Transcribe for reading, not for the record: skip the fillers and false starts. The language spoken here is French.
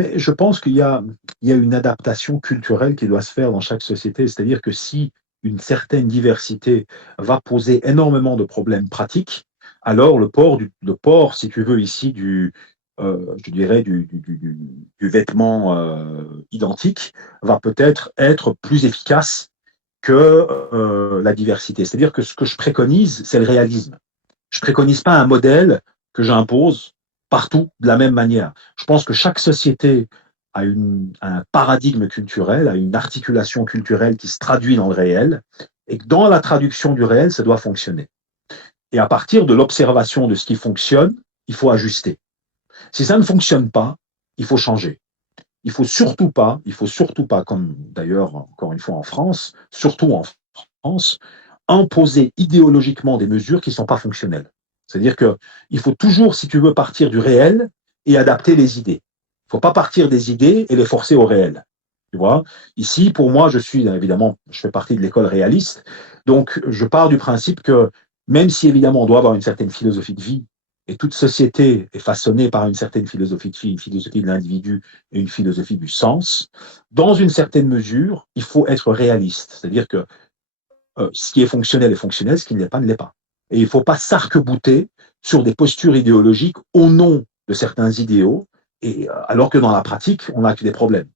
Mais je pense qu'il y a une adaptation culturelle qui doit se faire dans chaque société. C'est-à-dire que si une certaine diversité va poser énormément de problèmes pratiques, alors le port si tu veux, ici, je dirais, du vêtement identique, va peut-être être plus efficace que la diversité. C'est-à-dire que ce que je préconise, c'est le réalisme. Je ne préconise pas un modèle que j'impose partout de la même manière. Je pense que chaque société a un paradigme culturel, a une articulation culturelle qui se traduit dans le réel, et que dans la traduction du réel, ça doit fonctionner. Et à partir de l'observation de ce qui fonctionne, il faut ajuster. Si ça ne fonctionne pas, il faut changer. Il faut surtout pas, comme d'ailleurs, encore une fois en France, surtout en France, imposer idéologiquement des mesures qui ne sont pas fonctionnelles. C'est-à-dire qu'il faut toujours, si tu veux, partir du réel et adapter les idées. Il ne faut pas partir des idées et les forcer au réel. Tu vois. Ici, pour moi, évidemment, je fais partie de l'école réaliste, donc je pars du principe que même si évidemment on doit avoir une certaine philosophie de vie, et toute société est façonnée par une certaine philosophie de vie, une philosophie de l'individu et une philosophie du sens, dans une certaine mesure, il faut être réaliste. C'est-à-dire que ce qui est fonctionnel, ce qui ne l'est pas, ne l'est pas. Et il ne faut pas s'arc-bouter sur des postures idéologiques au nom de certains idéaux, alors que dans la pratique, on n'a que des problèmes.